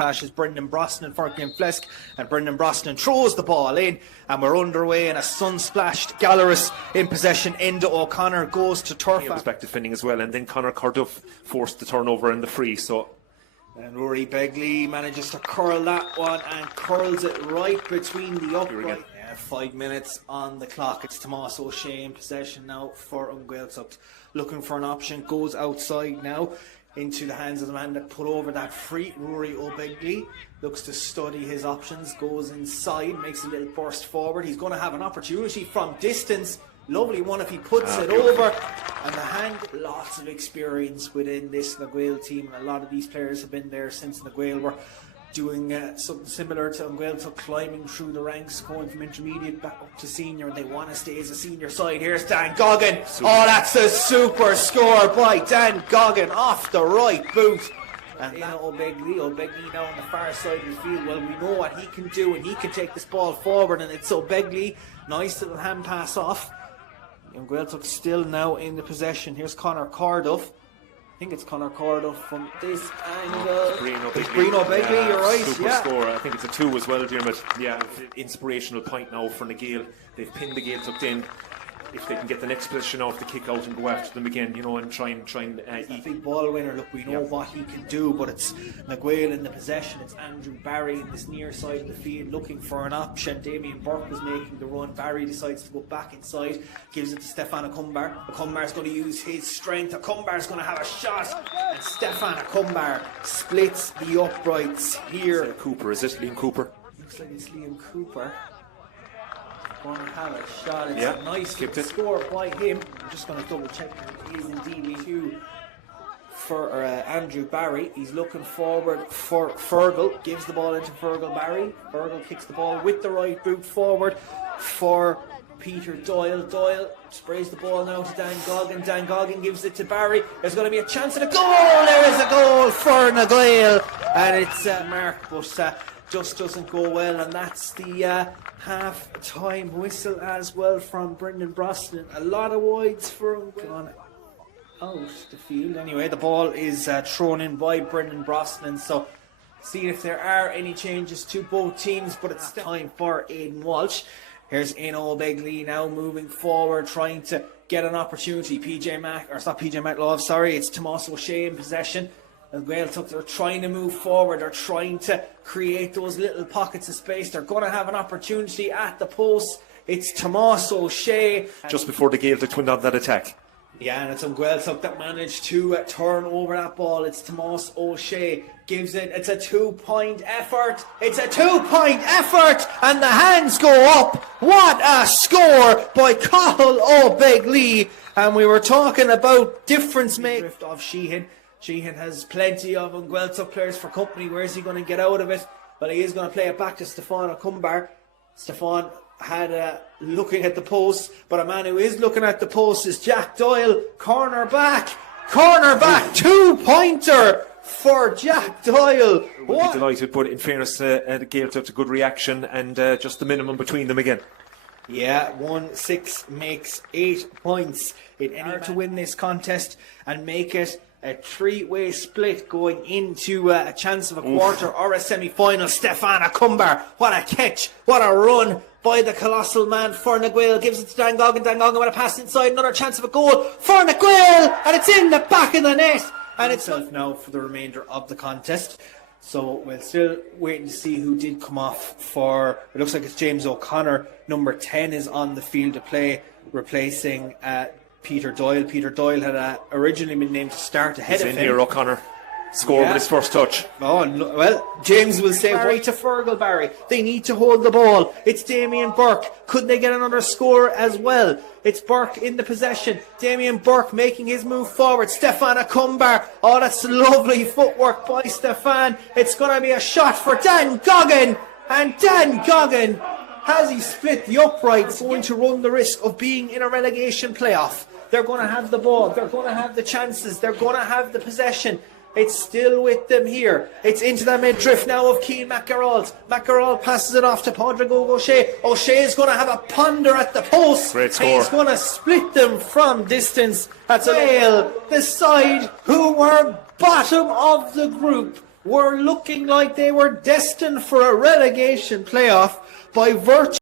Is Brendan Brosnan for Glen Flesk, and Brendan Brosnan throws the ball in, and we're underway in a sun-splashed Gallerus in possession. Enda O'Connor goes to turf. He was back defending as well, and then Conor Carduff forced the turnover and the free. And Rory Begley manages to curl that one and curls it right between the upright. 5 minutes on the clock. It's Tomás O'Shea in possession now for Ghaeltacht. Looking for an option, goes outside now into the hands of the man that put over that free. Rory O'Begley looks to study his options, goes inside, makes a little burst forward. He's going to have an opportunity from distance. Lovely one if he puts it over. And the hand, lots of experience within this Na Gaeil team, and a lot of these players have been there since Na Gaeil were doing something similar to Ghaeltacht, climbing through the ranks, going from intermediate back up to senior, and they want to stay as a senior side. Here's Dan Goggin. Oh, that's a super score by Dan Goggin off the right boot. And now O'Begley now on the far side of the field. Well, we know what he can do, and he can take this ball forward, and it's O'Begley. Nice little hand pass off. And Ghaeltacht still now in the possession. Here's Conor Carduff. I think it's Conor Carduff from this angle. Breen O'Begley, you're right. Super score. I think it's a 2 as well, Dermot. Yeah, inspirational point now for Na Gaeil. They've pinned the Ghaeltacht in. If they can get the next position off the kick out and go after them again, you know, and try and eat. Big ball winner. Look, we know what he can do, but it's Na Gaeil in the possession. It's Andrew Barry in this near side of the field looking for an option. Damien Burke was making the run. Barry decides to go back inside, gives it to Stefan Acumbar. Acumbar's going to use his strength. Acumbar's going to have a shot, and Stefan Acumbar splits the uprights here. Cooper, is it Liam Cooper? Looks like it's Liam Cooper. Going to have a shot. It's a nice score by him. I'm just going to double check that it is indeed two for Andrew Barry. He's looking forward for Fergal. Gives the ball into Fergal Barry. Fergal kicks the ball with the right boot forward for Peter Doyle. Doyle sprays the ball now to Dan Goggin. Dan Goggin gives it to Barry. There's going to be a chance at a goal. There is a goal for Na Gaeil, and it's Mark, but just doesn't go well, and that's the half-time whistle as well from Brendan Brosnan. A lot of wides for him gone out the field. Anyway, the ball is thrown in by Brendan Brosnan, so see if there are any changes to both teams, but it's time for Aidan Walsh. Here's Eno O'Begley now moving forward, trying to get an opportunity. It's not PJ McLaughlin, sorry, it's Tomás O'Shea in possession. And Ghaeltacht are trying to move forward. They're trying to create those little pockets of space. They're going to have an opportunity at the post. It's Tomás O'Shea. Just before the Ghaeltacht went on that attack. Yeah, and it's Ghaeltacht that managed to turn over that ball. It's Tomás O'Shea. Gives it. It's a 2-point effort. It's a 2-point effort. And the hands go up. What a score by Cathal O'Begley. And we were talking about difference making of Sheehan. Sheehan has plenty of Ghaeltacht players for company. Where is he going to get out of it? Well, he is going to play it back to Stefan Acumbar. Stefan had looking at the post, but a man who is looking at the post is Jack Doyle. Corner back, 2-pointer for Jack Doyle. We'll be delighted, but in fairness, Ghaeltacht a good reaction, and just the minimum between them again. Yeah, 1-6 makes 8 points in order to win this contest and make it a 3-way split going into a chance of a quarter or a semi-final. Stefan Acumbar, what a catch, what a run by the colossal man for Na Gaeil. Gives it to Dan Goggin. Dan Goggin with a pass inside, another chance of a goal for Na Gaeil, and it's in the back of the net, and it's now for the remainder of the contest. So we're still waiting to see who did come off for. It looks like it's James O'Connor. Number 10 is on the field to play, replacing Peter Doyle. Peter Doyle had originally been named to start ahead of him. He's in here, O'Connor. Scored with his first touch. Oh, no, well, James will say Barry to Fergal Barry. They need to hold the ball. It's Damien Burke. Could they get another score as well? It's Burke in the possession. Damien Burke making his move forward. Stefan Acumbar. Oh, that's lovely footwork by Stefan. It's going to be a shot for Dan Goggin. And Dan Goggin, has he split the uprights, going to run the risk of being in a relegation playoff. They're going to have the ball. They're going to have the chances. They're going to have the possession. It's still with them here. It's into the mid-drift now of Cian McGarrald. McGarrald passes it off to Padraig O'Shea. O'Shea is going to have a ponder at the post. Great score. He's going to split them from distance. That's Na Gaeil, the side who were bottom of the group, were looking like they were destined for a relegation playoff by virtue